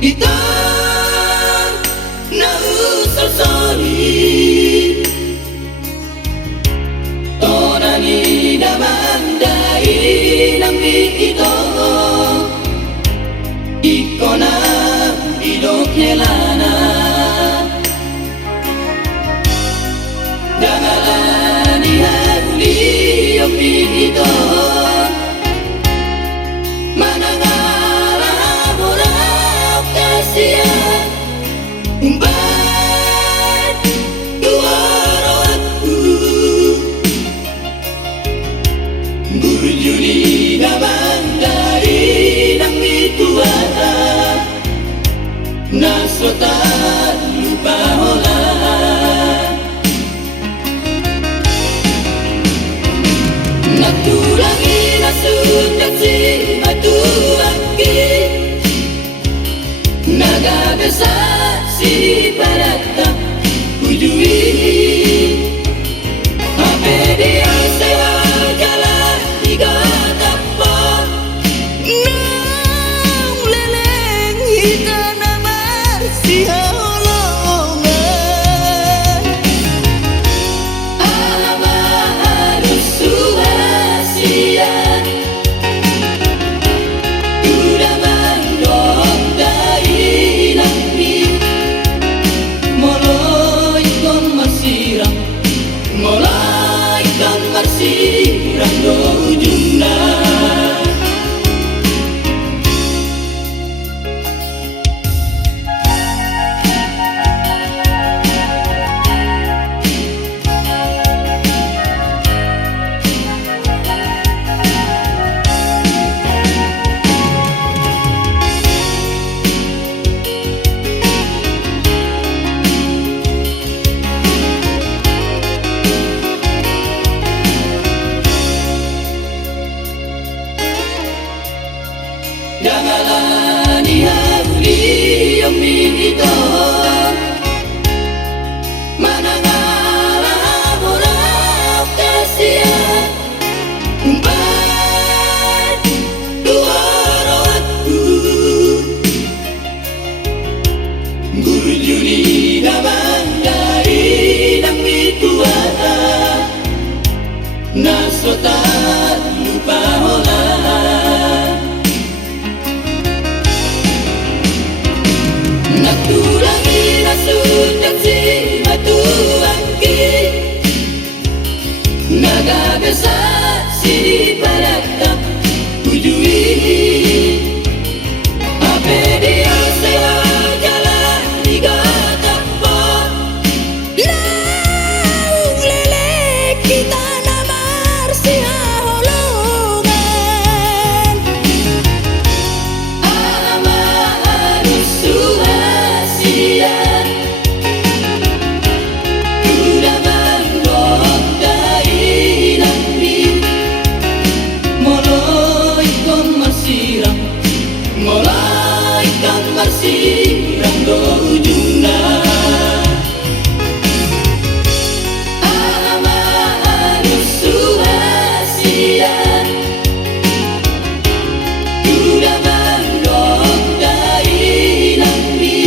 Ita na usasari Tonani damandai nami ito Iko na idok nelana Dangalani hali yopi ito Manangala murah kasih Umbat duara waktu Burjuni damandai nami tuara Nasota lupa hola Natulangi nasudak si batu aki Naga besar si baratang ujui Ape dia sewa jalan tiga tapak Nang leleng hitam namar si holongan Ama harus suhasian Udah mandok dari nami Moloi kon marsirang Moloi kon marsirang do ujungna Janganlah hali yomi ito Manangala murah kasih Umbat duara waktu Burjuni damandai nami tuara Nasota lupa hola Natulangi nasudak si batu aki Naga besar si baratang ujui Ape dia sewa jalan tiga tapak Laung lelek kita namar si holongan Ama harus suhasian Udah mandok dari nami Moloi kon marsirang Moloi kon marsirang do ujungna Ama harus suhasian Udah mandok dari nami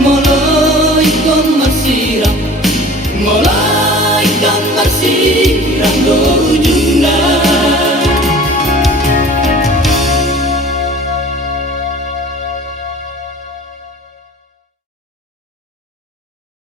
Moloi kon marsirang Moloi kon marsirang do ujungna